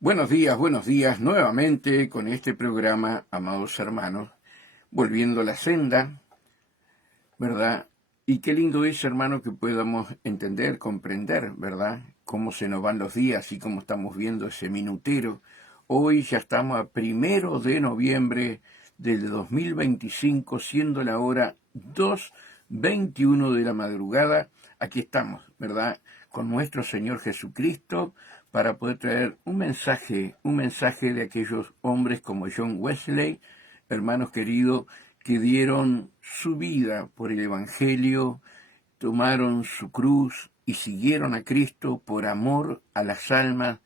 Buenos días nuevamente con este programa, amados hermanos, volviendo a la senda, ¿verdad? Y qué lindo es, hermano, que podamos entender, comprender, ¿verdad? Cómo se nos van los días y cómo estamos viendo ese minutero. Hoy ya estamos a 1 de noviembre del 2025, siendo la hora 2:21 de la madrugada. Aquí estamos, ¿verdad? Con nuestro Señor Jesucristo para poder traer un mensaje de aquellos hombres como John Wesley, hermanos queridos, que dieron su vida por el Evangelio, tomaron su cruz y siguieron a Cristo por amor a las almas,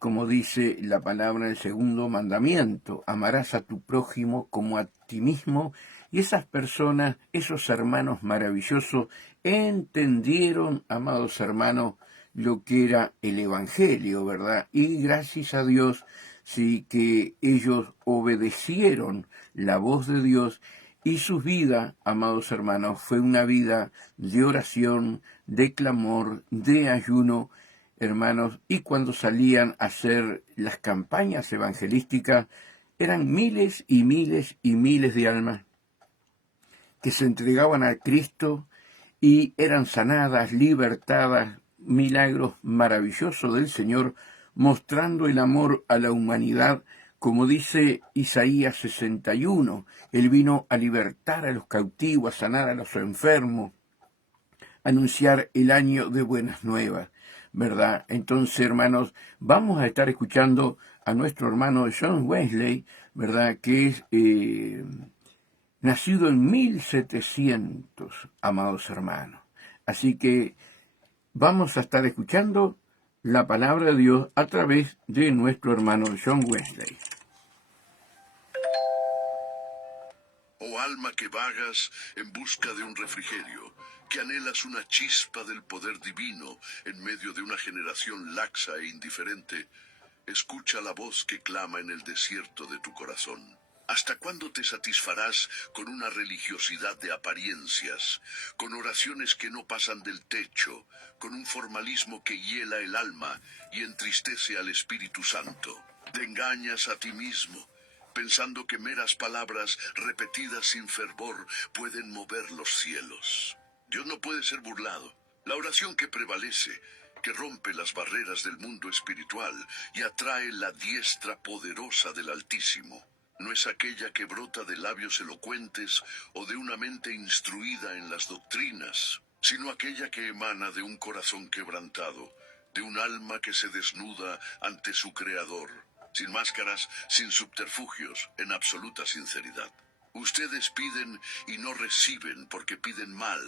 como dice la palabra del segundo mandamiento: amarás a tu prójimo como a ti mismo. Y esas personas, esos hermanos maravillosos, entendieron, amados hermanos, lo que era el Evangelio, ¿verdad? Y gracias a Dios, sí, que ellos obedecieron la voz de Dios, y su vida, amados hermanos, fue una vida de oración, de clamor, de ayuno, hermanos, y cuando salían a hacer las campañas evangelísticas, eran miles y miles y miles de almas que se entregaban a Cristo y eran sanadas, libertadas, milagros maravillosos del Señor, mostrando el amor a la humanidad, como dice Isaías 61. Él vino a libertar a los cautivos, a sanar a los enfermos, a anunciar el año de buenas nuevas, ¿verdad? Entonces, hermanos, vamos a estar escuchando a nuestro hermano John Wesley, ¿verdad? Que es nacido en 1700, amados hermanos. Así que vamos a estar escuchando la palabra de Dios a través de nuestro hermano John Wesley. Oh alma que vagas en busca de un refrigerio, que anhelas una chispa del poder divino en medio de una generación laxa e indiferente, escucha la voz que clama en el desierto de tu corazón. ¿Hasta cuándo te satisfarás con una religiosidad de apariencias, con oraciones que no pasan del techo, con un formalismo que hiela el alma y entristece al Espíritu Santo? Te engañas a ti mismo, pensando que meras palabras repetidas sin fervor pueden mover los cielos. Dios no puede ser burlado. La oración que prevalece, que rompe las barreras del mundo espiritual y atrae la diestra poderosa del Altísimo, no es aquella que brota de labios elocuentes o de una mente instruida en las doctrinas, sino aquella que emana de un corazón quebrantado, de un alma que se desnuda ante su Creador, sin máscaras, sin subterfugios, en absoluta sinceridad. Ustedes piden y no reciben porque piden mal,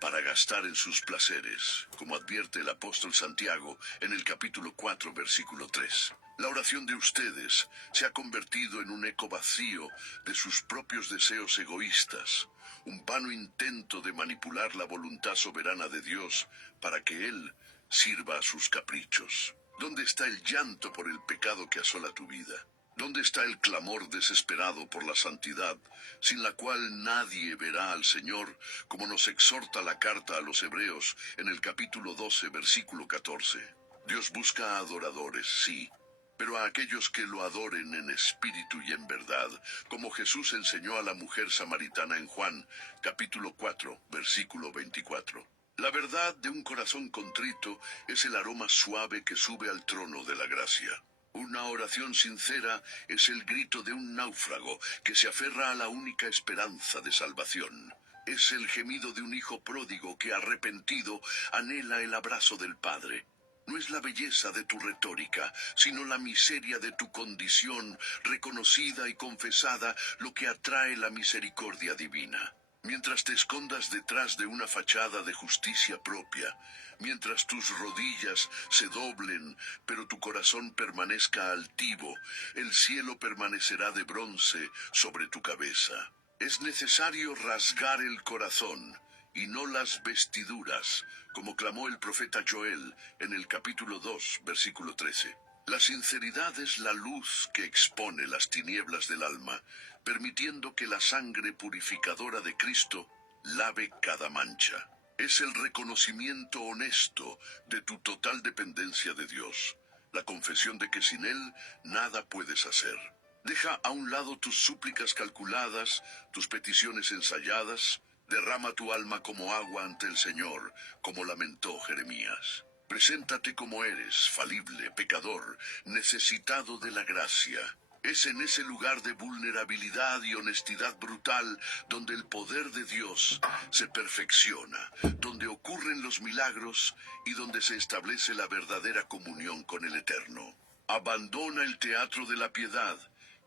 para gastar en sus placeres, como advierte el apóstol Santiago en el capítulo 4, versículo 3. La oración de ustedes se ha convertido en un eco vacío de sus propios deseos egoístas, un vano intento de manipular la voluntad soberana de Dios para que Él sirva a sus caprichos. ¿Dónde está el llanto por el pecado que asola tu vida? ¿Dónde está el clamor desesperado por la santidad, sin la cual nadie verá al Señor, como nos exhorta la carta a los Hebreos en el capítulo 12, versículo 14? Dios busca a adoradores, sí, pero a aquellos que lo adoren en espíritu y en verdad, como Jesús enseñó a la mujer samaritana en Juan, capítulo 4, versículo 24. La verdad de un corazón contrito es el aroma suave que sube al trono de la gracia. Una oración sincera es el grito de un náufrago que se aferra a la única esperanza de salvación. Es el gemido de un hijo pródigo que, arrepentido, anhela el abrazo del Padre. No es la belleza de tu retórica, sino la miseria de tu condición, reconocida y confesada, lo que atrae la misericordia divina. Mientras te escondas detrás de una fachada de justicia propia, mientras tus rodillas se doblen, pero tu corazón permanezca altivo, el cielo permanecerá de bronce sobre tu cabeza. Es necesario rasgar el corazón y no las vestiduras, como clamó el profeta Joel en el capítulo 2, versículo 13. La sinceridad es la luz que expone las tinieblas del alma, permitiendo que la sangre purificadora de Cristo lave cada mancha. Es el reconocimiento honesto de tu total dependencia de Dios, la confesión de que sin Él nada puedes hacer. Deja a un lado tus súplicas calculadas, tus peticiones ensayadas. Derrama tu alma como agua ante el Señor, como lamentó Jeremías. Preséntate como eres, falible, pecador, necesitado de la gracia. Es en ese lugar de vulnerabilidad y honestidad brutal donde el poder de Dios se perfecciona, donde ocurren los milagros y donde se establece la verdadera comunión con el Eterno. Abandona el teatro de la piedad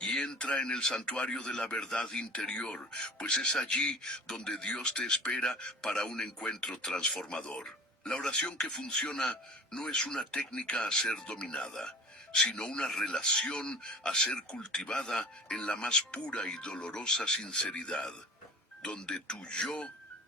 y entra en el santuario de la verdad interior, pues es allí donde Dios te espera para un encuentro transformador. La oración que funciona no es una técnica a ser dominada, sino una relación a ser cultivada en la más pura y dolorosa sinceridad, donde tu yo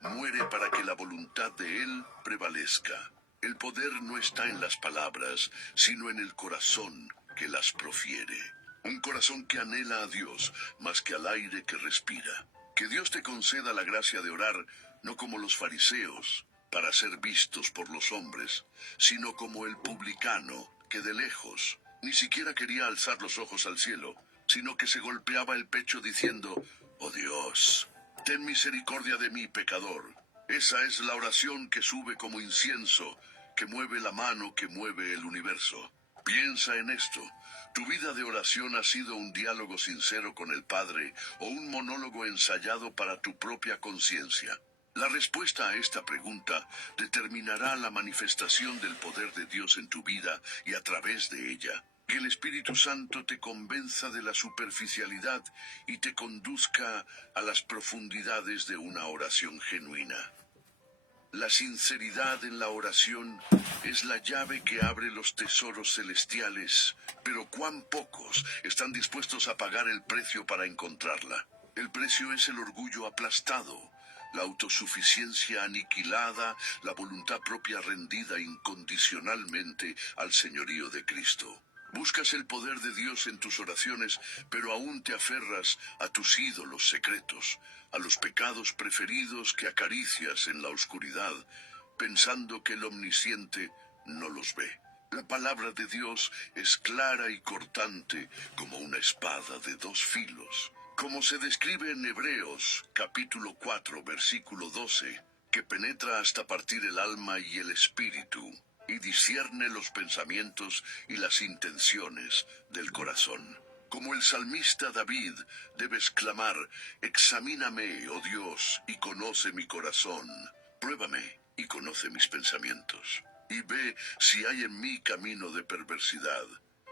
muere para que la voluntad de Él prevalezca. El poder no está en las palabras, sino en el corazón que las profiere. Un corazón que anhela a Dios más que al aire que respira. Que Dios te conceda la gracia de orar, no como los fariseos, para ser vistos por los hombres, sino como el publicano, que de lejos ni siquiera quería alzar los ojos al cielo, sino que se golpeaba el pecho diciendo: «Oh Dios, ten misericordia de mí, pecador». Esa es la oración que sube como incienso, que mueve la mano que mueve el universo. Piensa en esto. ¿Tu vida de oración ha sido un diálogo sincero con el Padre o un monólogo ensayado para tu propia conciencia? La respuesta a esta pregunta determinará la manifestación del poder de Dios en tu vida y a través de ella. Que el Espíritu Santo te convenza de la superficialidad y te conduzca a las profundidades de una oración genuina. La sinceridad en la oración es la llave que abre los tesoros celestiales, pero cuán pocos están dispuestos a pagar el precio para encontrarla. El precio es el orgullo aplastado, la autosuficiencia aniquilada, la voluntad propia rendida incondicionalmente al señorío de Cristo. Buscas el poder de Dios en tus oraciones, pero aún te aferras a tus ídolos secretos, a los pecados preferidos que acaricias en la oscuridad, pensando que el omnisciente no los ve. La palabra de Dios es clara y cortante como una espada de dos filos. Como se describe en Hebreos, capítulo 4, versículo 12, que penetra hasta partir el alma y el espíritu, y discierne los pensamientos y las intenciones del corazón. Como el salmista David, debes clamar: «Examíname, oh Dios, y conoce mi corazón. Pruébame y conoce mis pensamientos. Y ve si hay en mí camino de perversidad,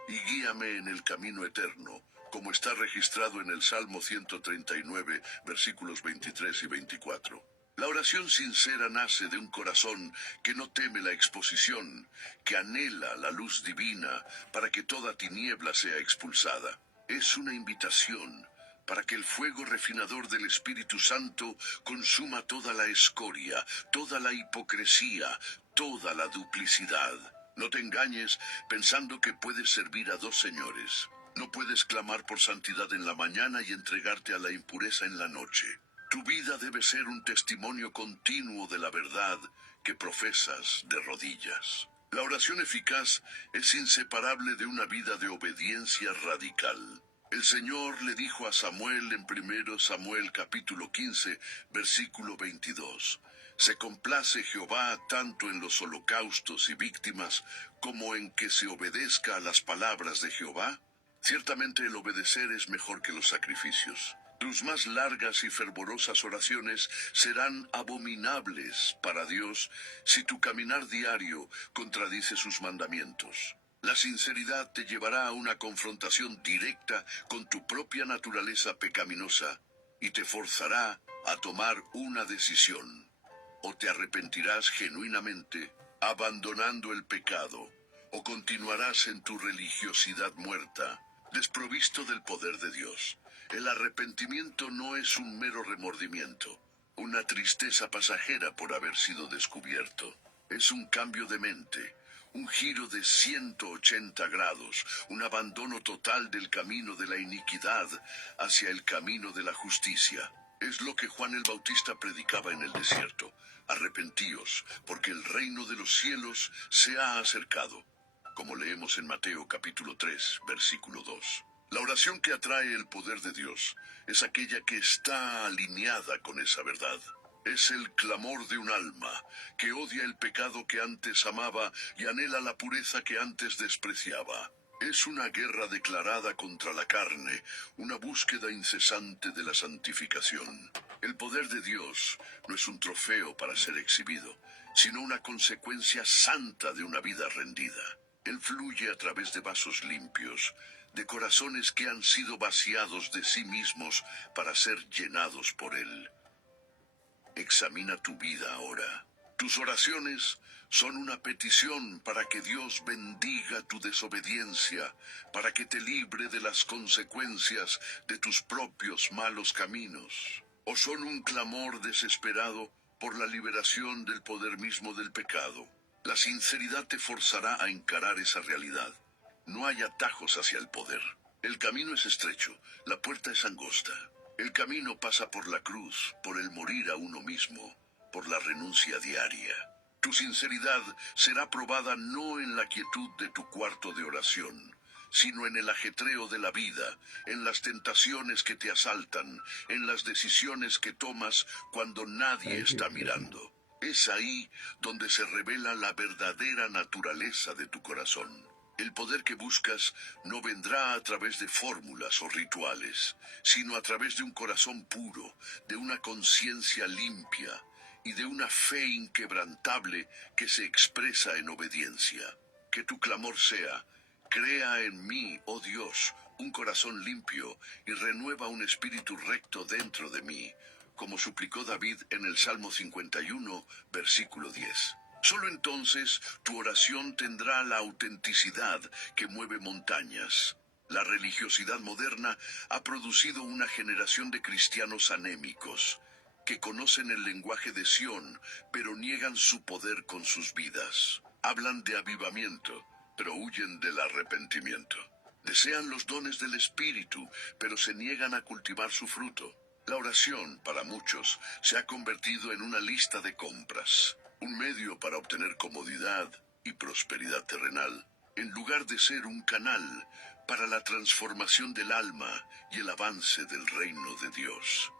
y guíame en el camino eterno», como está registrado en el Salmo 139, versículos 23 y 24. La oración sincera nace de un corazón que no teme la exposición, que anhela la luz divina para que toda tiniebla sea expulsada. Es una invitación para que el fuego refinador del Espíritu Santo consuma toda la escoria, toda la hipocresía, toda la duplicidad. No te engañes pensando que puedes servir a dos señores. No puedes clamar por santidad en la mañana y entregarte a la impureza en la noche. Tu vida debe ser un testimonio continuo de la verdad que profesas de rodillas. La oración eficaz es inseparable de una vida de obediencia radical. El Señor le dijo a Samuel en 1 Samuel capítulo 15, versículo 22, «Se complace Jehová tanto en los holocaustos y víctimas como en que se obedezca a las palabras de Jehová». Ciertamente el obedecer es mejor que los sacrificios. Tus más largas y fervorosas oraciones serán abominables para Dios si tu caminar diario contradice sus mandamientos. La sinceridad te llevará a una confrontación directa con tu propia naturaleza pecaminosa y te forzará a tomar una decisión. O te arrepentirás genuinamente, abandonando el pecado, o continuarás en tu religiosidad muerta, desprovisto del poder de Dios. El arrepentimiento no es un mero remordimiento, una tristeza pasajera por haber sido descubierto. Es un cambio de mente, un giro de 180 grados, un abandono total del camino de la iniquidad hacia el camino de la justicia. Es lo que Juan el Bautista predicaba en el desierto: «Arrepentíos, porque el reino de los cielos se ha acercado». como leemos en Mateo capítulo 3, versículo 2. La oración que atrae el poder de Dios es aquella que está alineada con esa verdad. Es el clamor de un alma que odia el pecado que antes amaba y anhela la pureza que antes despreciaba. Es una guerra declarada contra la carne, una búsqueda incesante de la santificación. El poder de Dios no es un trofeo para ser exhibido, sino una consecuencia santa de una vida rendida. Él fluye a través de vasos limpios, de corazones que han sido vaciados de sí mismos para ser llenados por Él. Examina tu vida ahora. Tus oraciones son una petición para que Dios bendiga tu desobediencia, para que te libre de las consecuencias de tus propios malos caminos. O son un clamor desesperado por la liberación del poder mismo del pecado. La sinceridad te forzará a encarar esa realidad. No hay atajos hacia el poder. El camino es estrecho, la puerta es angosta. El camino pasa por la cruz, por el morir a uno mismo, por la renuncia diaria. Tu sinceridad será probada no en la quietud de tu cuarto de oración, sino en el ajetreo de la vida, en las tentaciones que te asaltan, en las decisiones que tomas cuando nadie está mirando. Es ahí donde se revela la verdadera naturaleza de tu corazón. El poder que buscas no vendrá a través de fórmulas o rituales, sino a través de un corazón puro, de una conciencia limpia y de una fe inquebrantable que se expresa en obediencia. Que tu clamor sea: crea en mí, oh Dios, un corazón limpio y renueva un espíritu recto dentro de mí, como suplicó David en el Salmo 51, versículo 10. Solo entonces tu oración tendrá la autenticidad que mueve montañas. La religiosidad moderna ha producido una generación de cristianos anémicos, que conocen el lenguaje de Sión, pero niegan su poder con sus vidas. Hablan de avivamiento, pero huyen del arrepentimiento. Desean los dones del Espíritu, pero se niegan a cultivar su fruto. La oración, para muchos, se ha convertido en una lista de compras, un medio para obtener comodidad y prosperidad terrenal, en lugar de ser un canal para la transformación del alma y el avance del reino de Dios.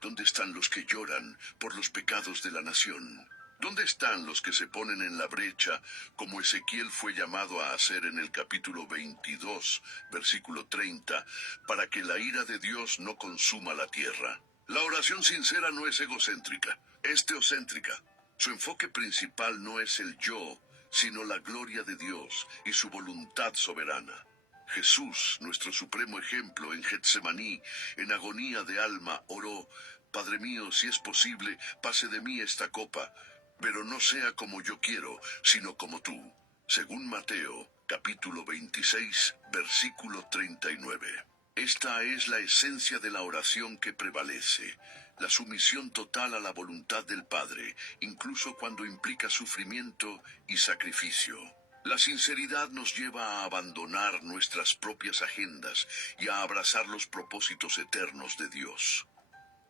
¿Dónde están los que lloran por los pecados de la nación? ¿Dónde están los que se ponen en la brecha, como Ezequiel fue llamado a hacer en el capítulo 22, versículo 30, para que la ira de Dios no consuma la tierra? La oración sincera no es egocéntrica, es teocéntrica. Su enfoque principal no es el yo, sino la gloria de Dios y su voluntad soberana. Jesús, nuestro supremo ejemplo, en Getsemaní, en agonía de alma, oró: Padre mío, si es posible, pase de mí esta copa, pero no sea como yo quiero, sino como tú. Según Mateo, capítulo 26, versículo 39. Esta es la esencia de la oración que prevalece, la sumisión total a la voluntad del Padre, incluso cuando implica sufrimiento y sacrificio. La sinceridad nos lleva a abandonar nuestras propias agendas y a abrazar los propósitos eternos de Dios.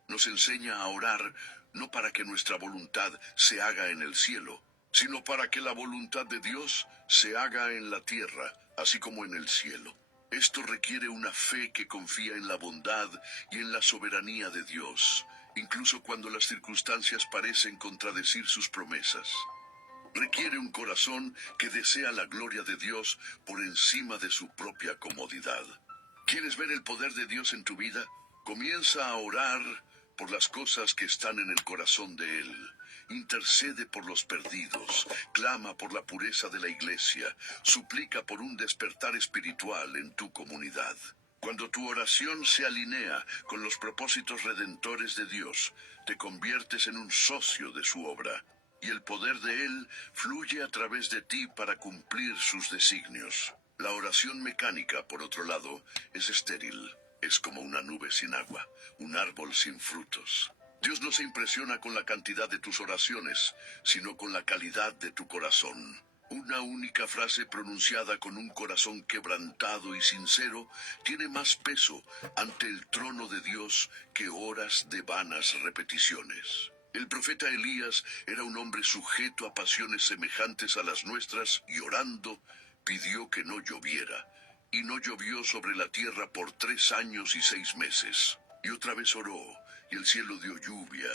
Nos enseña a orar no para que nuestra voluntad se haga en el cielo, sino para que la voluntad de Dios se haga en la tierra, así como en el cielo. Esto requiere una fe que confía en la bondad y en la soberanía de Dios, incluso cuando las circunstancias parecen contradecir sus promesas. Requiere un corazón que desea la gloria de Dios por encima de su propia comodidad. ¿Quieres ver el poder de Dios en tu vida? Comienza a orar por las cosas que están en el corazón de Él. Intercede por los perdidos, clama por la pureza de la iglesia, suplica por un despertar espiritual en tu comunidad. Cuando tu oración se alinea con los propósitos redentores de Dios, te conviertes en un socio de su obra, y el poder de Él fluye a través de ti para cumplir sus designios. La oración mecánica, por otro lado, es estéril. Es como una nube sin agua, un árbol sin frutos. Dios no se impresiona con la cantidad de tus oraciones, sino con la calidad de tu corazón. Una única frase pronunciada con un corazón quebrantado y sincero tiene más peso ante el trono de Dios que horas de vanas repeticiones. El profeta Elías era un hombre sujeto a pasiones semejantes a las nuestras y orando pidió que no lloviera. Y no llovió sobre la tierra por 3 años y 6 meses. Y otra vez oró, y el cielo dio lluvia,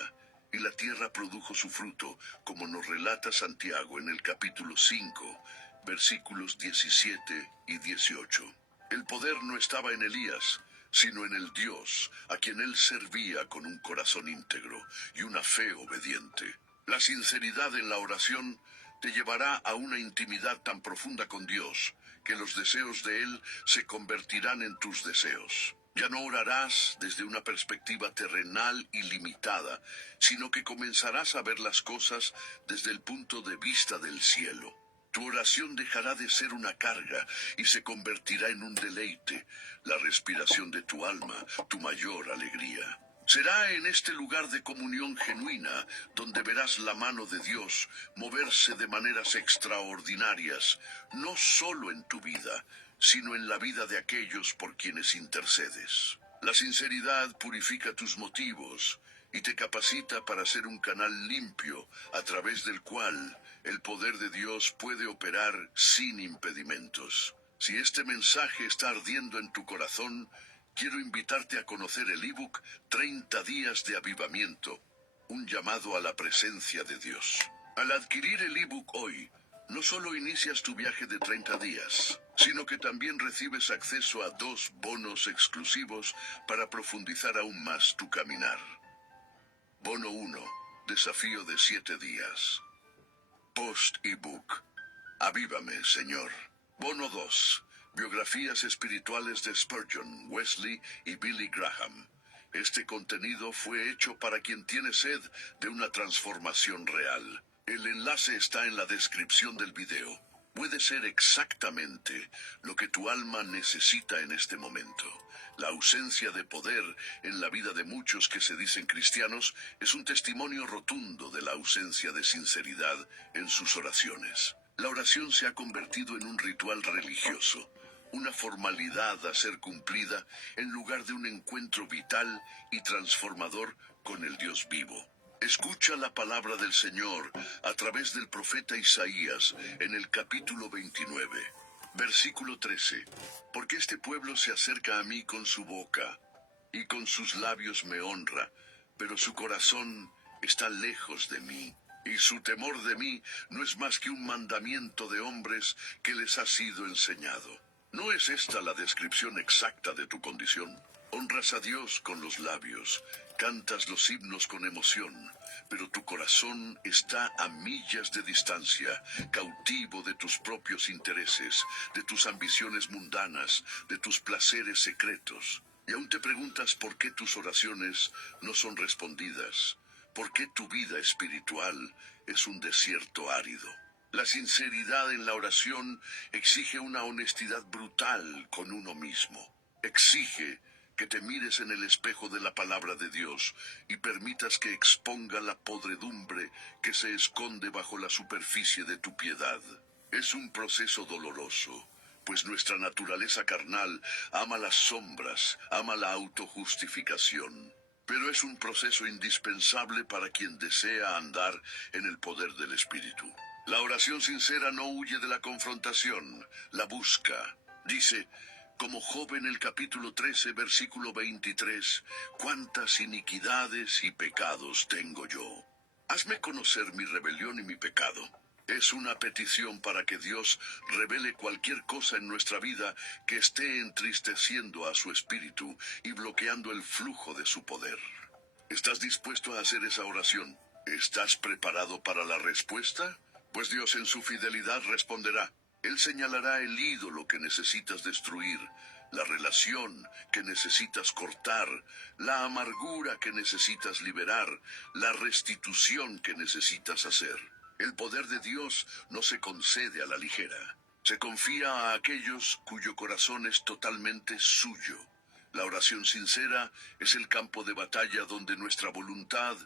y la tierra produjo su fruto, como nos relata Santiago en el capítulo 5, versículos 17 y 18. El poder no estaba en Elías, sino en el Dios, a quien él servía con un corazón íntegro y una fe obediente. La sinceridad en la oración te llevará a una intimidad tan profunda con Dios, que los deseos de Él se convertirán en tus deseos. Ya no orarás desde una perspectiva terrenal y limitada, sino que comenzarás a ver las cosas desde el punto de vista del cielo. Tu oración dejará de ser una carga y se convertirá en un deleite, la respiración de tu alma, tu mayor alegría. Será en este lugar de comunión genuina donde verás la mano de Dios moverse de maneras extraordinarias, no solo en tu vida, sino en la vida de aquellos por quienes intercedes. La sinceridad purifica tus motivos y te capacita para ser un canal limpio a través del cual el poder de Dios puede operar sin impedimentos. Si este mensaje está ardiendo en tu corazón, quiero invitarte a conocer el ebook 30 días de avivamiento, un llamado a la presencia de Dios. Al adquirir el ebook hoy, no solo inicias tu viaje de 30 días, sino que también recibes acceso a 2 bonos exclusivos para profundizar aún más tu caminar. Bono 1, desafío de 7 días. Post ebook, Avívame, Señor. Bono 2, biografías espirituales de Spurgeon, Wesley y Billy Graham. Este contenido fue hecho para quien tiene sed de una transformación real. El enlace está en la descripción del video. Puede ser exactamente lo que tu alma necesita en este momento. La ausencia de poder en la vida de muchos que se dicen cristianos es un testimonio rotundo de la ausencia de sinceridad en sus oraciones. La oración se ha convertido en un ritual religioso, una formalidad a ser cumplida en lugar de un encuentro vital y transformador con el Dios vivo. Escucha la palabra del Señor a través del profeta Isaías en el capítulo 29, versículo 13. Porque este pueblo se acerca a mí con su boca y con sus labios me honra, pero su corazón está lejos de mí. Y su temor de mí no es más que un mandamiento de hombres que les ha sido enseñado. ¿No es esta la descripción exacta de tu condición? Honras a Dios con los labios, cantas los himnos con emoción, pero tu corazón está a millas de distancia, cautivo de tus propios intereses, de tus ambiciones mundanas, de tus placeres secretos. Y aún te preguntas por qué tus oraciones no son respondidas. ¿Por qué tu vida espiritual es un desierto árido? La sinceridad en la oración exige una honestidad brutal con uno mismo. Exige que te mires en el espejo de la palabra de Dios y permitas que exponga la podredumbre que se esconde bajo la superficie de tu piedad. Es un proceso doloroso, pues nuestra naturaleza carnal ama las sombras, ama la autojustificación. Pero es un proceso indispensable para quien desea andar en el poder del Espíritu. La oración sincera no huye de la confrontación, la busca. Dice, como Job en el capítulo 13, versículo 23, «¿Cuántas iniquidades y pecados tengo yo? Hazme conocer mi rebelión y mi pecado». Es una petición para que Dios revele cualquier cosa en nuestra vida que esté entristeciendo a su espíritu y bloqueando el flujo de su poder. ¿Estás dispuesto a hacer esa oración? ¿Estás preparado para la respuesta? Pues Dios en su fidelidad responderá. Él señalará el ídolo que necesitas destruir, la relación que necesitas cortar, la amargura que necesitas liberar, la restitución que necesitas hacer. El poder de Dios no se concede a la ligera. Se confía a aquellos cuyo corazón es totalmente suyo. La oración sincera es el campo de batalla donde nuestra voluntad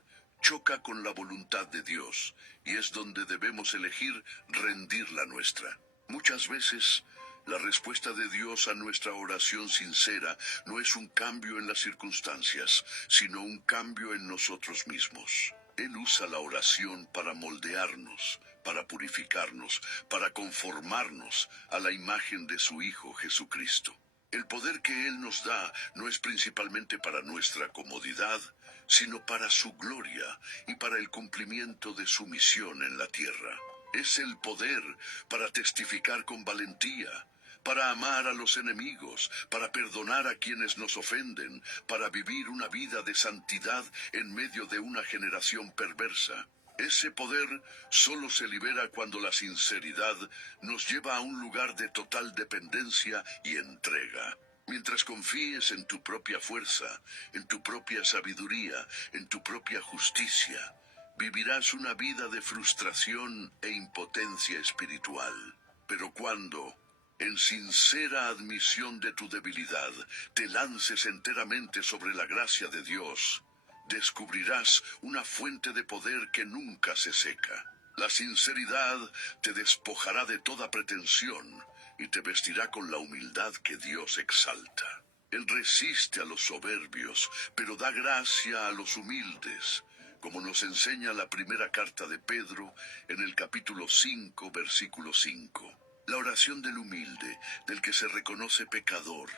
choca con la voluntad de Dios, y es donde debemos elegir rendir la nuestra. Muchas veces, la respuesta de Dios a nuestra oración sincera no es un cambio en las circunstancias, sino un cambio en nosotros mismos. Él usa la oración para moldearnos, para purificarnos, para conformarnos a la imagen de su Hijo Jesucristo. El poder que Él nos da no es principalmente para nuestra comodidad, sino para su gloria y para el cumplimiento de su misión en la tierra. Es el poder para testificar con valentía, para amar a los enemigos, para perdonar a quienes nos ofenden, para vivir una vida de santidad en medio de una generación perversa. Ese poder solo se libera cuando la sinceridad nos lleva a un lugar de total dependencia y entrega. Mientras confíes en tu propia fuerza, en tu propia sabiduría, en tu propia justicia, vivirás una vida de frustración e impotencia espiritual. Pero cuando, en sincera admisión de tu debilidad, te lances enteramente sobre la gracia de Dios, descubrirás una fuente de poder que nunca se seca. La sinceridad te despojará de toda pretensión y te vestirá con la humildad que Dios exalta. Él resiste a los soberbios, pero da gracia a los humildes, como nos enseña la primera carta de Pedro en el capítulo 5, versículo 5. La oración del humilde, del que se reconoce pecador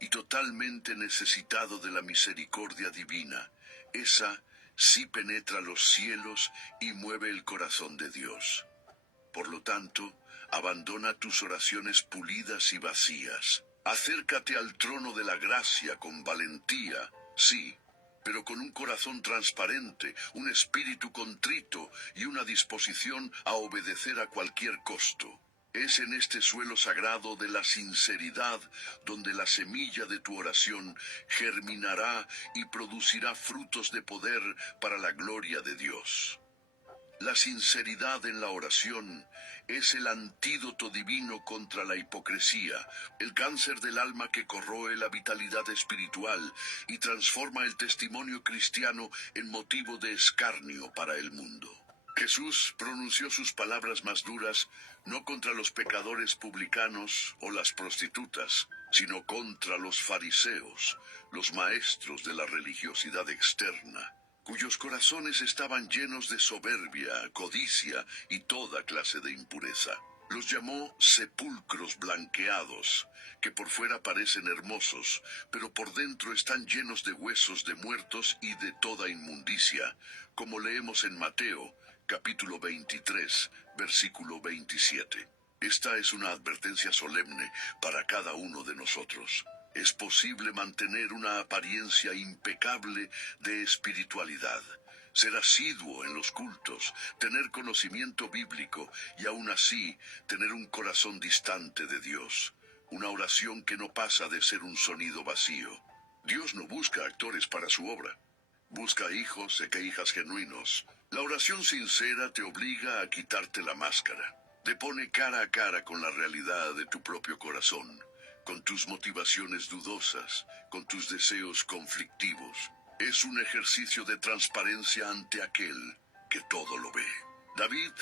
y totalmente necesitado de la misericordia divina, esa sí penetra los cielos y mueve el corazón de Dios. Por lo tanto, abandona tus oraciones pulidas y vacías. Acércate al trono de la gracia con valentía, sí, pero con un corazón transparente, un espíritu contrito y una disposición a obedecer a cualquier costo. Es en este suelo sagrado de la sinceridad donde la semilla de tu oración germinará y producirá frutos de poder para la gloria de Dios. La sinceridad en la oración es el antídoto divino contra la hipocresía, el cáncer del alma que corroe la vitalidad espiritual y transforma el testimonio cristiano en motivo de escarnio para el mundo. Jesús pronunció sus palabras más duras no contra los pecadores publicanos o las prostitutas, sino contra los fariseos, los maestros de la religiosidad externa, cuyos corazones estaban llenos de soberbia, codicia y toda clase de impureza. Los llamó sepulcros blanqueados, que por fuera parecen hermosos, pero por dentro están llenos de huesos de muertos y de toda inmundicia, como leemos en Mateo, capítulo 23, versículo 27. Esta es una advertencia solemne para cada uno de nosotros. Es posible mantener una apariencia impecable de espiritualidad, ser asiduo en los cultos, tener conocimiento bíblico y aún así tener un corazón distante de Dios, una oración que no pasa de ser un sonido vacío. Dios no busca actores para su obra, busca hijos e hijas genuinos. La oración sincera te obliga a quitarte la máscara, te pone cara a cara con la realidad de tu propio corazón, con tus motivaciones dudosas, con tus deseos conflictivos. Es un ejercicio de transparencia ante aquel que todo lo ve. David,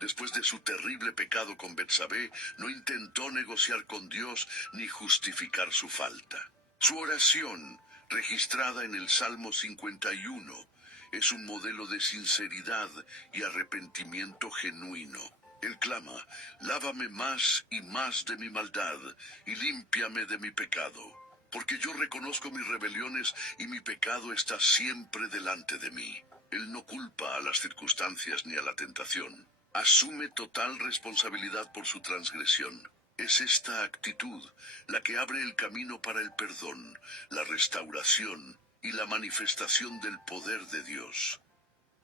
después de su terrible pecado con Betsabé, no intentó negociar con Dios ni justificar su falta. Su oración, registrada en el Salmo 51, es un modelo de sinceridad y arrepentimiento genuino. Él clama: lávame más y más de mi maldad, y límpiame de mi pecado, porque yo reconozco mis rebeliones y mi pecado está siempre delante de mí. Él no culpa a las circunstancias ni a la tentación. Asume total responsabilidad por su transgresión. Es esta actitud la que abre el camino para el perdón, la restauración y la manifestación del poder de Dios.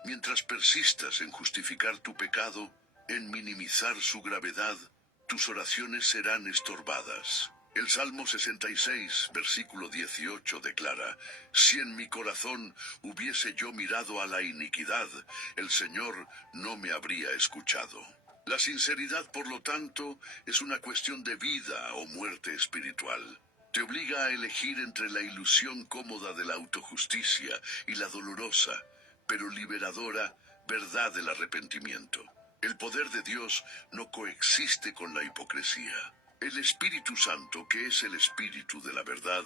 Mientras persistas en justificar tu pecado, en minimizar su gravedad, tus oraciones serán estorbadas. El Salmo 66, versículo 18 declara: si en mi corazón hubiese yo mirado a la iniquidad, el Señor no me habría escuchado. La sinceridad, por lo tanto, es una cuestión de vida o muerte espiritual. Te obliga a elegir entre la ilusión cómoda de la autojusticia y la dolorosa, pero liberadora, verdad del arrepentimiento. El poder de Dios no coexiste con la hipocresía. El Espíritu Santo, que es el Espíritu de la verdad,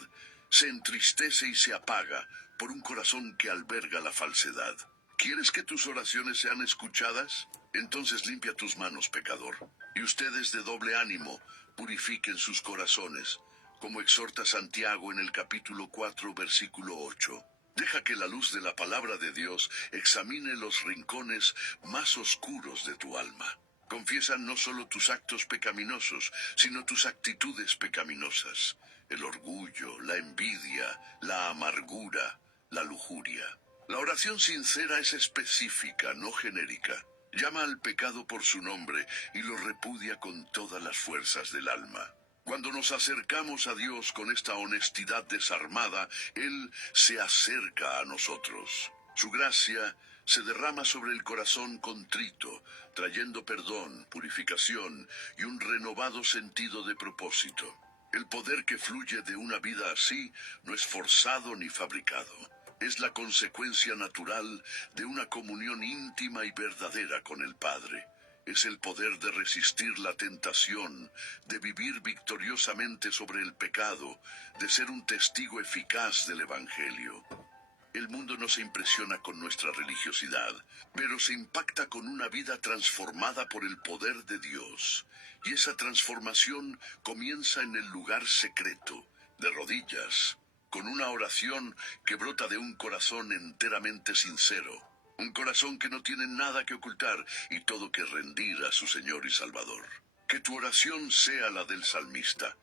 se entristece y se apaga por un corazón que alberga la falsedad. ¿Quieres que tus oraciones sean escuchadas? Entonces limpia tus manos, pecador. Y ustedes de doble ánimo, purifiquen sus corazones, como exhorta Santiago en el capítulo 4, versículo 8. Deja que la luz de la palabra de Dios examine los rincones más oscuros de tu alma. Confiesa no solo tus actos pecaminosos, sino tus actitudes pecaminosas. El orgullo, la envidia, la amargura, la lujuria. La oración sincera es específica, no genérica. Llama al pecado por su nombre y lo repudia con todas las fuerzas del alma. Cuando nos acercamos a Dios con esta honestidad desarmada, Él se acerca a nosotros. Su gracia se derrama sobre el corazón contrito, trayendo perdón, purificación y un renovado sentido de propósito. El poder que fluye de una vida así no es forzado ni fabricado. Es la consecuencia natural de una comunión íntima y verdadera con el Padre. Es el poder de resistir la tentación, de vivir victoriosamente sobre el pecado, de ser un testigo eficaz del Evangelio. El mundo no se impresiona con nuestra religiosidad, pero se impacta con una vida transformada por el poder de Dios. Y esa transformación comienza en el lugar secreto, de rodillas, con una oración que brota de un corazón enteramente sincero. Un corazón que no tiene nada que ocultar y todo que rendir a su Señor y Salvador. Que tu oración sea la del salmista.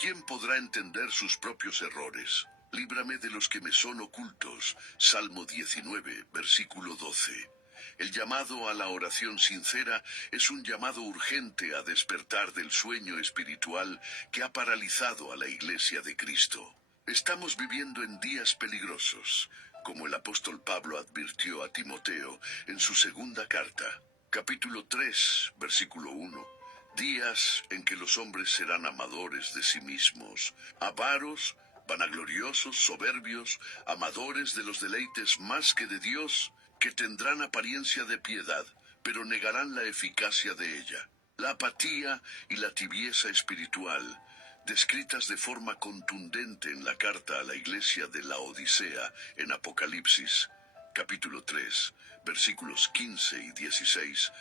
¿Quién podrá entender sus propios errores? Líbrame de los que me son ocultos. Salmo 19, versículo 12. El llamado a la oración sincera es un llamado urgente a despertar del sueño espiritual que ha paralizado a la Iglesia de Cristo. Estamos viviendo en días peligrosos, como el apóstol Pablo advirtió a Timoteo en su segunda carta, capítulo 3, versículo 1. Días en que los hombres serán amadores de sí mismos, avaros, vanagloriosos, soberbios, amadores de los deleites más que de Dios, que tendrán apariencia de piedad, pero negarán la eficacia de ella. La apatía y la tibieza espiritual, descritas de forma contundente en la carta a la iglesia de la Odisea en Apocalipsis, capítulo 3, versículos 15 y 16,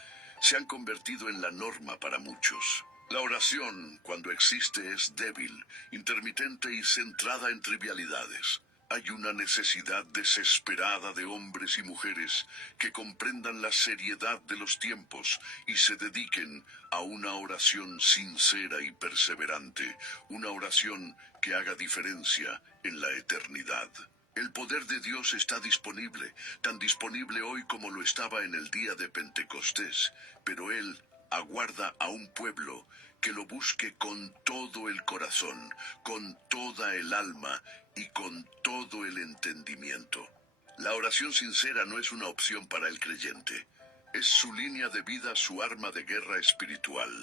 se han convertido en la norma para muchos. La oración, cuando existe, es débil, intermitente y centrada en trivialidades. Hay una necesidad desesperada de hombres y mujeres que comprendan la seriedad de los tiempos y se dediquen a una oración sincera y perseverante, una oración que haga diferencia en la eternidad. El poder de Dios está disponible, tan disponible hoy como lo estaba en el día de Pentecostés, pero Él aguarda a un pueblo que lo busque con todo el corazón, con toda el alma y con todo el entendimiento. La oración sincera no es una opción para el creyente. Es su línea de vida, su arma de guerra espiritual.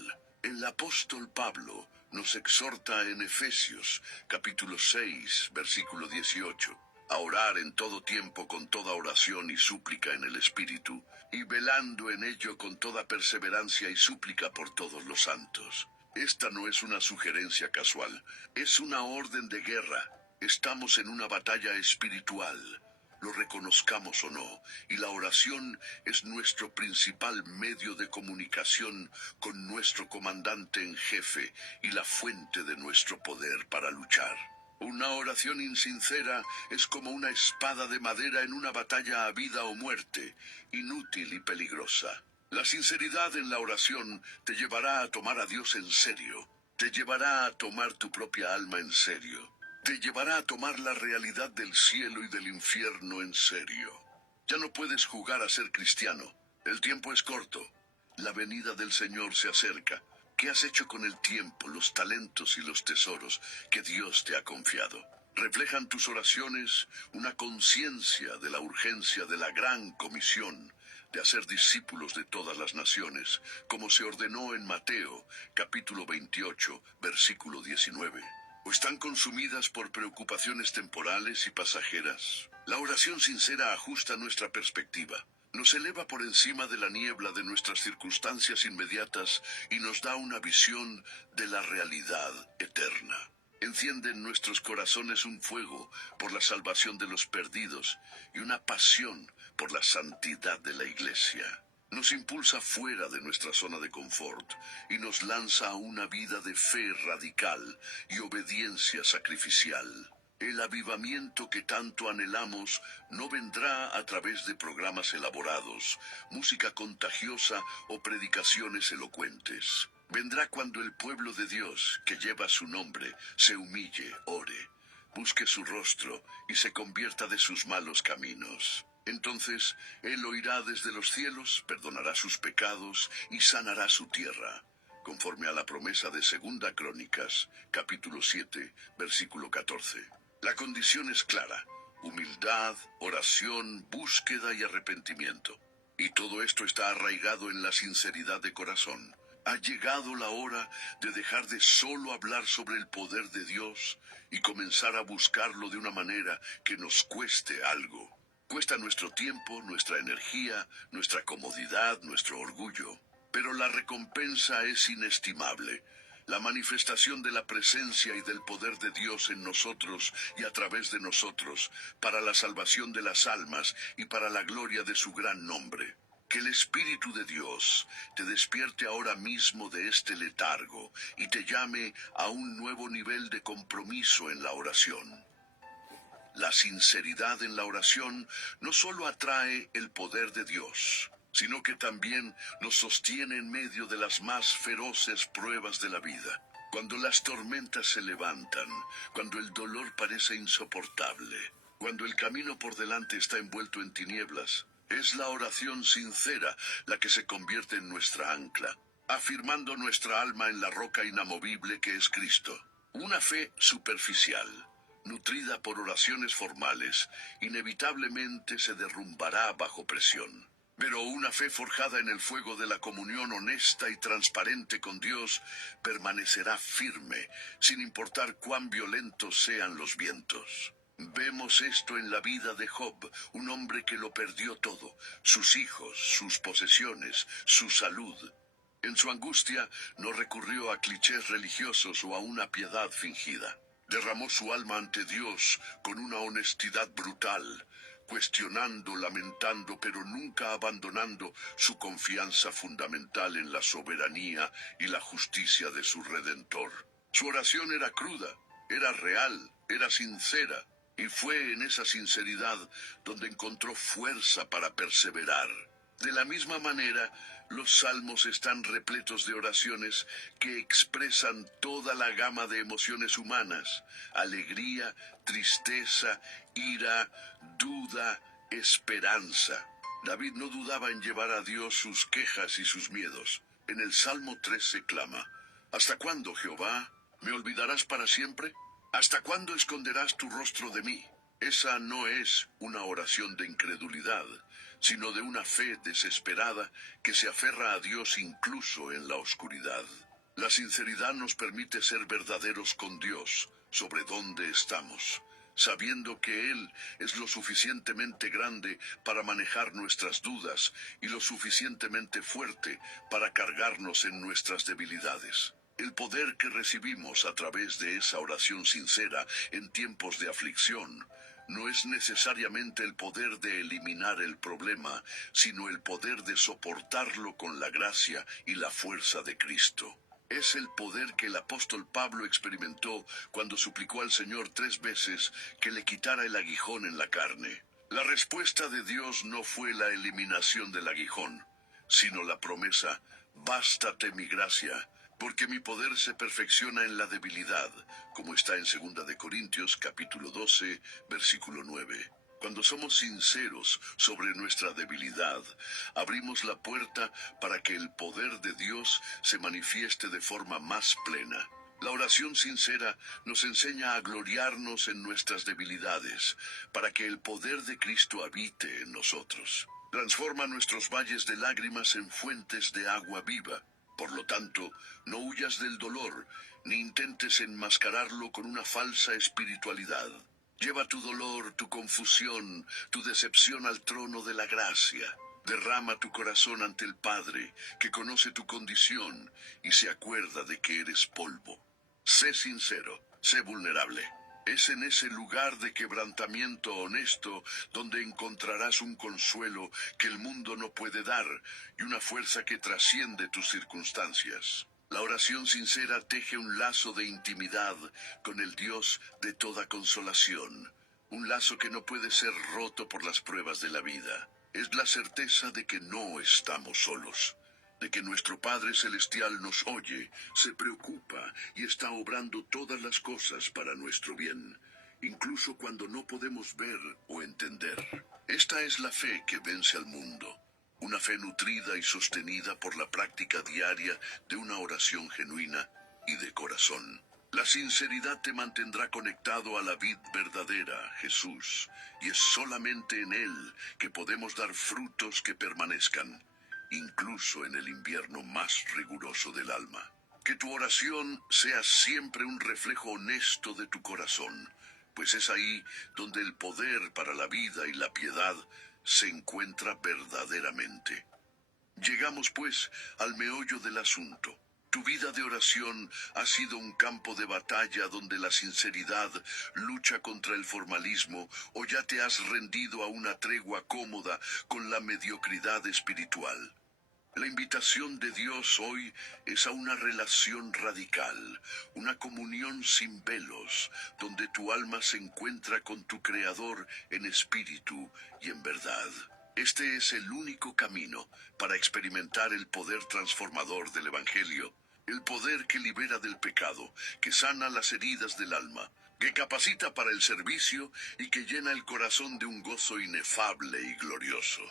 El apóstol Pablo nos exhorta en Efesios, capítulo 6, versículo 18, a orar en todo tiempo con toda oración y súplica en el Espíritu, y velando en ello con toda perseverancia y súplica por todos los santos. Esta no es una sugerencia casual, es una orden de guerra. Estamos en una batalla espiritual, lo reconozcamos o no, y la oración es nuestro principal medio de comunicación con nuestro comandante en jefe y la fuente de nuestro poder para luchar. Una oración insincera es como una espada de madera en una batalla a vida o muerte, inútil y peligrosa. La sinceridad en la oración te llevará a tomar a Dios en serio, te llevará a tomar tu propia alma en serio, te llevará a tomar la realidad del cielo y del infierno en serio. Ya no puedes jugar a ser cristiano, el tiempo es corto, la venida del Señor se acerca. ¿Qué has hecho con el tiempo, los talentos y los tesoros que Dios te ha confiado? ¿Reflejan tus oraciones una conciencia de la urgencia de la gran comisión de hacer discípulos de todas las naciones, como se ordenó en Mateo, capítulo 28, versículo 19? ¿O están consumidas por preocupaciones temporales y pasajeras? La oración sincera ajusta nuestra perspectiva. Nos eleva por encima de la niebla de nuestras circunstancias inmediatas y nos da una visión de la realidad eterna. Enciende en nuestros corazones un fuego por la salvación de los perdidos y una pasión por la santidad de la Iglesia. Nos impulsa fuera de nuestra zona de confort y nos lanza a una vida de fe radical y obediencia sacrificial. El avivamiento que tanto anhelamos no vendrá a través de programas elaborados, música contagiosa o predicaciones elocuentes. Vendrá cuando el pueblo de Dios, que lleva su nombre, se humille, ore, busque su rostro y se convierta de sus malos caminos. Entonces Él oirá desde los cielos, perdonará sus pecados y sanará su tierra, conforme a la promesa de 2 Crónicas, capítulo 7, versículo 14. La condición es clara: humildad, oración, búsqueda y arrepentimiento. Y todo esto está arraigado en la sinceridad de corazón. Ha llegado la hora de dejar de solo hablar sobre el poder de Dios y comenzar a buscarlo de una manera que nos cueste algo. Cuesta nuestro tiempo, nuestra energía, nuestra comodidad, nuestro orgullo. Pero la recompensa es inestimable. La manifestación de la presencia y del poder de Dios en nosotros y a través de nosotros, para la salvación de las almas y para la gloria de su gran nombre. Que el Espíritu de Dios te despierte ahora mismo de este letargo y te llame a un nuevo nivel de compromiso en la oración. La sinceridad en la oración no solo atrae el poder de Dios, sino que también nos sostiene en medio de las más feroces pruebas de la vida. Cuando las tormentas se levantan, cuando el dolor parece insoportable, cuando el camino por delante está envuelto en tinieblas, es la oración sincera la que se convierte en nuestra ancla, afirmando nuestra alma en la roca inamovible que es Cristo. Una fe superficial, nutrida por oraciones formales, inevitablemente se derrumbará bajo presión. Pero una fe forjada en el fuego de la comunión honesta y transparente con Dios permanecerá firme, sin importar cuán violentos sean los vientos. Vemos esto en la vida de Job, un hombre que lo perdió todo: sus hijos, sus posesiones, su salud. En su angustia no recurrió a clichés religiosos o a una piedad fingida. Derramó su alma ante Dios con una honestidad brutal, cuestionando, lamentando, pero nunca abandonando su confianza fundamental en la soberanía y la justicia de su Redentor. Su oración era cruda, era real, era sincera, y fue en esa sinceridad donde encontró fuerza para perseverar. De la misma manera, los salmos están repletos de oraciones que expresan toda la gama de emociones humanas: alegría, tristeza, ira, duda, esperanza. David no dudaba en llevar a Dios sus quejas y sus miedos. En el Salmo 3 se clama: ¿Hasta cuándo, Jehová? ¿Me olvidarás para siempre? ¿Hasta cuándo esconderás tu rostro de mí? Esa no es una oración de incredulidad, sino de una fe desesperada que se aferra a Dios incluso en la oscuridad. La sinceridad nos permite ser verdaderos con Dios sobre dónde estamos, sabiendo que Él es lo suficientemente grande para manejar nuestras dudas y lo suficientemente fuerte para cargarnos en nuestras debilidades. El poder que recibimos a través de esa oración sincera en tiempos de aflicción no es necesariamente el poder de eliminar el problema, sino el poder de soportarlo con la gracia y la fuerza de Cristo. Es el poder que el apóstol Pablo experimentó cuando suplicó al Señor 3 veces que le quitara el aguijón en la carne. La respuesta de Dios no fue la eliminación del aguijón, sino la promesa: bástate mi gracia, porque mi poder se perfecciona en la debilidad, como está en 2 Corintios capítulo 12, versículo 9. Cuando somos sinceros sobre nuestra debilidad, abrimos la puerta para que el poder de Dios se manifieste de forma más plena. La oración sincera nos enseña a gloriarnos en nuestras debilidades, para que el poder de Cristo habite en nosotros. Transforma nuestros valles de lágrimas en fuentes de agua viva. Por lo tanto, no huyas del dolor, ni intentes enmascararlo con una falsa espiritualidad. Lleva tu dolor, tu confusión, tu decepción al trono de la gracia. Derrama tu corazón ante el Padre, que conoce tu condición y se acuerda de que eres polvo. Sé sincero, sé vulnerable. Es en ese lugar de quebrantamiento honesto donde encontrarás un consuelo que el mundo no puede dar y una fuerza que trasciende tus circunstancias. La oración sincera teje un lazo de intimidad con el Dios de toda consolación, un lazo que no puede ser roto por las pruebas de la vida. Es la certeza de que no estamos solos, de que nuestro Padre Celestial nos oye, se preocupa y está obrando todas las cosas para nuestro bien, incluso cuando no podemos ver o entender. Esta es la fe que vence al mundo, una fe nutrida y sostenida por la práctica diaria de una oración genuina y de corazón. La sinceridad te mantendrá conectado a la vid verdadera, Jesús, y es solamente en Él que podemos dar frutos que permanezcan, incluso en el invierno más riguroso del alma. Que tu oración sea siempre un reflejo honesto de tu corazón, pues es ahí donde el poder para la vida y la piedad se encuentra verdaderamente. Llegamos, pues, al meollo del asunto. Tu vida de oración ha sido un campo de batalla donde la sinceridad lucha contra el formalismo, o ya te has rendido a una tregua cómoda con la mediocridad espiritual. La invitación de Dios hoy es a una relación radical, una comunión sin velos, donde tu alma se encuentra con tu Creador en espíritu y en verdad. Este es el único camino para experimentar el poder transformador del Evangelio, el poder que libera del pecado, que sana las heridas del alma, que capacita para el servicio y que llena el corazón de un gozo inefable y glorioso.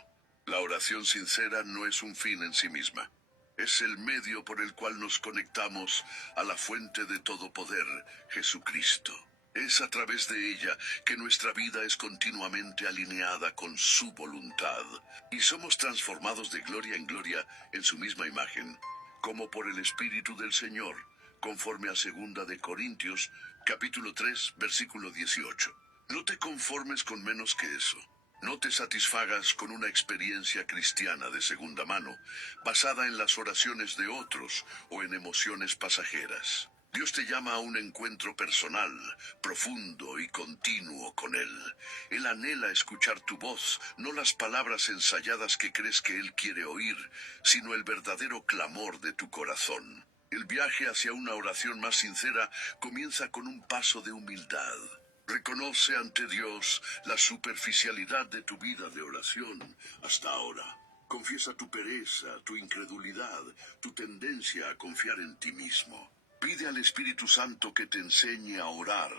La oración sincera no es un fin en sí misma. Es el medio por el cual nos conectamos a la fuente de todo poder, Jesucristo. Es a través de ella que nuestra vida es continuamente alineada con su voluntad y somos transformados de gloria en gloria en su misma imagen, como por el Espíritu del Señor, conforme a 2 de Corintios, capítulo 3, versículo 18. No te conformes con menos que eso. No te satisfagas con una experiencia cristiana de segunda mano, basada en las oraciones de otros o en emociones pasajeras. Dios te llama a un encuentro personal, profundo y continuo con Él. Él anhela escuchar tu voz, no las palabras ensayadas que crees que Él quiere oír, sino el verdadero clamor de tu corazón. El viaje hacia una oración más sincera comienza con un paso de humildad. Reconoce ante Dios la superficialidad de tu vida de oración hasta ahora. Confiesa tu pereza, tu incredulidad, tu tendencia a confiar en ti mismo. Pide al Espíritu Santo que te enseñe a orar,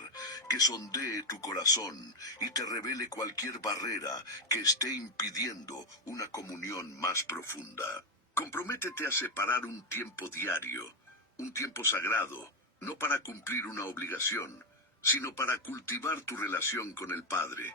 que sondee tu corazón y te revele cualquier barrera que esté impidiendo una comunión más profunda. Comprométete a separar un tiempo diario, un tiempo sagrado, no para cumplir una obligación, sino para cultivar tu relación con el Padre.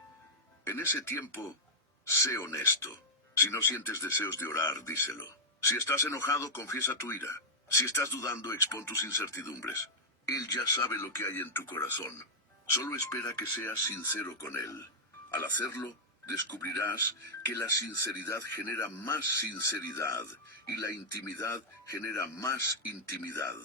En ese tiempo, sé honesto. Si no sientes deseos de orar, díselo. Si estás enojado, confiesa tu ira. Si estás dudando, expón tus incertidumbres. Él ya sabe lo que hay en tu corazón. Solo espera que seas sincero con Él. Al hacerlo, descubrirás que la sinceridad genera más sinceridad y la intimidad genera más intimidad.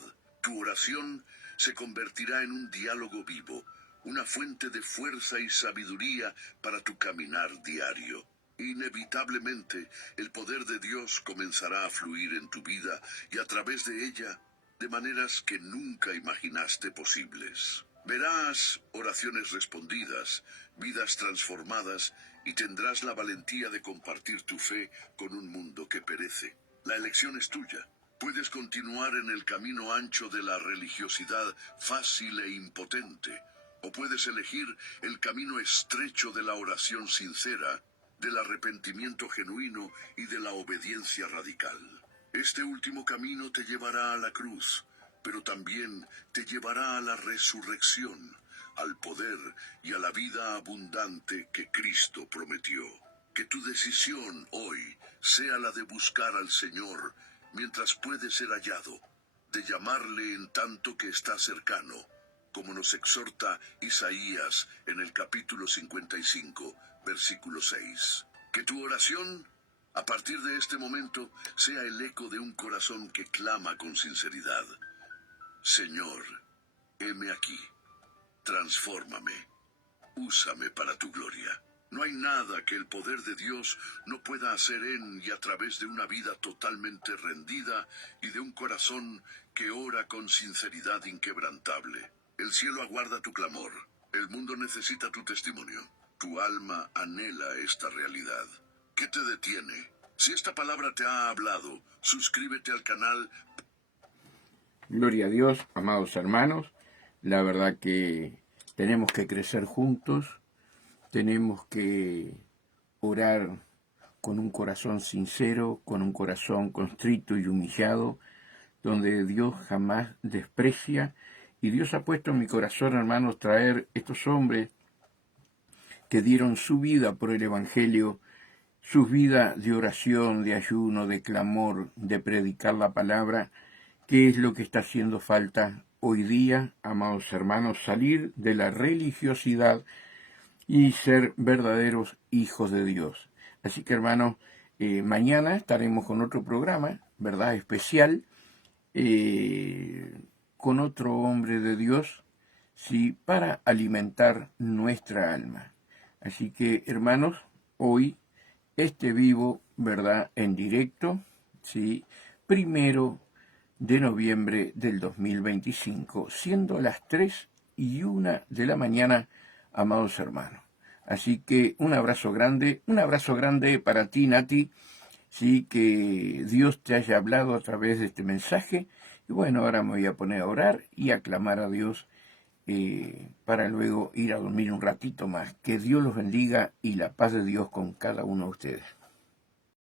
Tu oración se convertirá en un diálogo vivo, una fuente de fuerza y sabiduría para tu caminar diario. Inevitablemente, el poder de Dios comenzará a fluir en tu vida y a través de ella, de maneras que nunca imaginaste posibles. Verás oraciones respondidas, vidas transformadas y tendrás la valentía de compartir tu fe con un mundo que perece. La elección es tuya. Puedes continuar en el camino ancho de la religiosidad fácil e impotente, o puedes elegir el camino estrecho de la oración sincera, del arrepentimiento genuino y de la obediencia radical. Este último camino te llevará a la cruz, pero también te llevará a la resurrección, al poder y a la vida abundante que Cristo prometió. Que tu decisión hoy sea la de buscar al Señor mientras puede ser hallado, de llamarle en tanto que está cercano, como nos exhorta Isaías en el capítulo 55, versículo 6. Que tu oración, a partir de este momento, sea el eco de un corazón que clama con sinceridad: Señor, heme aquí. Transfórmame. Úsame para tu gloria. No hay nada que el poder de Dios no pueda hacer en y a través de una vida totalmente rendida y de un corazón que ora con sinceridad inquebrantable. El cielo aguarda tu clamor. El mundo necesita tu testimonio. Tu alma anhela esta realidad. ¿Qué te detiene? Si esta palabra te ha hablado, suscríbete al canal. Gloria a Dios, amados hermanos. La verdad que tenemos que crecer juntos, tenemos que orar con un corazón sincero, con un corazón constrito y humillado, donde Dios jamás desprecia. Y Dios ha puesto en mi corazón, hermanos, traer estos hombres que dieron su vida por el Evangelio, sus vidas de oración, de ayuno, de clamor, de predicar la palabra. ¿Qué es lo que está haciendo falta hoy día, amados hermanos? Salir de la religiosidad y ser verdaderos hijos de Dios. Así que, hermanos, mañana estaremos con otro programa, ¿verdad? Especial, con otro hombre de Dios, sí, para alimentar nuestra alma. Así que, hermanos, hoy vivo, ¿verdad? En directo, sí, 1 de noviembre del 2025, siendo las 3:01 de la mañana, amados hermanos. Así que un abrazo grande para ti, Nati, sí, que Dios te haya hablado a través de este mensaje. Y bueno, ahora me voy a poner a orar y a clamar a Dios para luego ir a dormir un ratito más. Que Dios los bendiga y la paz de Dios con cada uno de ustedes.